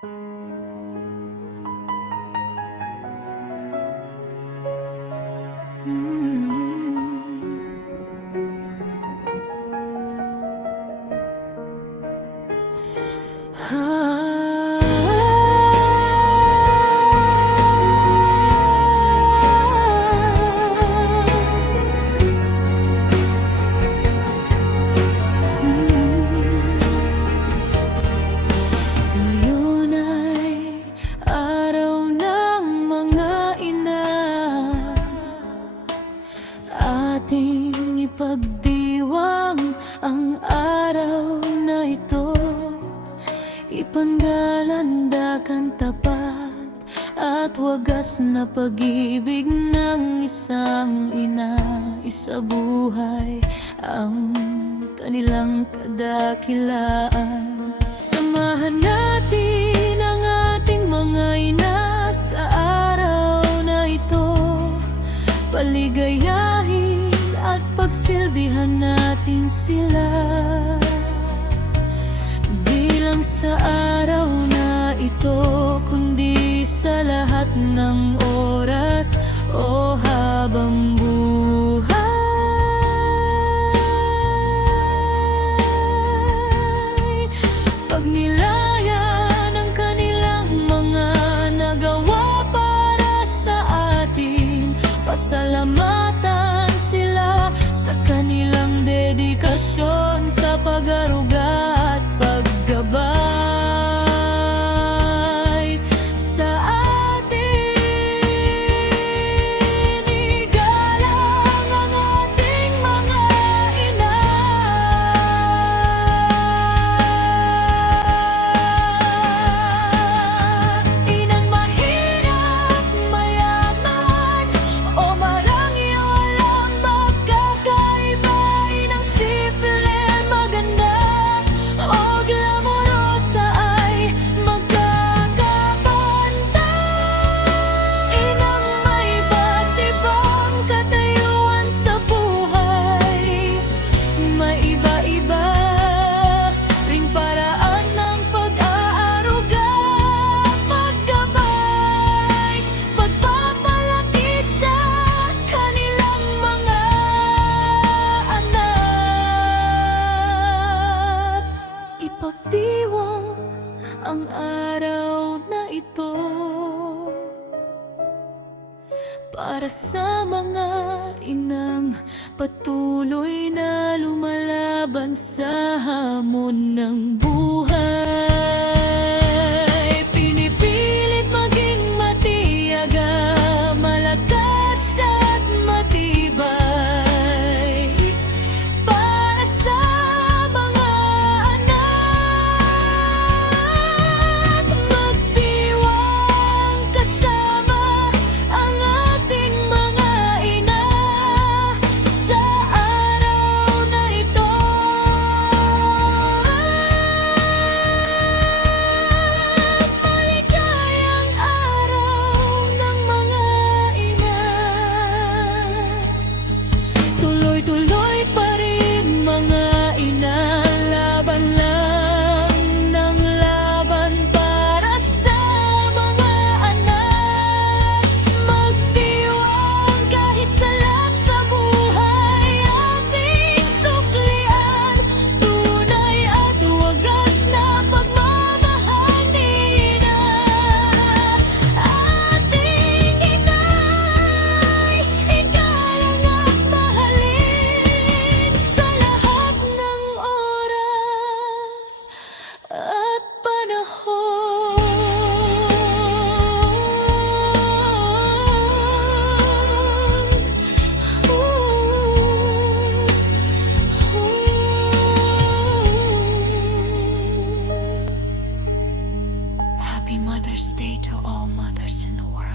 Ngayon ay araw ng mga ina, ating ipagdiwang ang araw na ito. Ipanggalandakan tapat at wagas na pag-ibig ng isang ina. Isabuhay ang kanilang kadakilaan. Samahan natin ang ating mga ina sa araw na ito. Paligayahin at pagsilbihan natin sila. Di lang sa araw na ito, kundi sa lahat ng oras o habang buhay. Pagnilayan ang kanilang mga nagawa para sa atin. Pasalamatan sila sa kanilang dedikasyon sa pag-aruga at paggabay sa atin. Igalang ang ating mga ina. Inang mahirap, mayaman o marami, walang magkakaiba. Inang simple, maganda o glamorosa ay magkakapantay. Inang may iba't ibang katayuan sa buhay. May iba-iba ring paraan ng pag-aaruga, paggabay, pagpapalaki sa kanilang mga anak. Ipagdiwang ang araw na ito para sa mga inang patuloy na lumalaban sa hamon ng buhay. Pinipilit maging matiyaga, malakas at matibay para sa mga anak. Magdiwang kasama ang ating mga ina sa araw na ito. Maligayang araw ng mga ina. Tuloy-tuloy pa rin mga ina, laban lang ng laban para sa mga anak. Magdiwang kahit salat sa buhay ating suklian. Tunay at wagas na pagmamahal ni ina. Ating inay, igalang at mahalin sa lahat ng oras at panahon. Happy Mother's Day to all mothers in the world.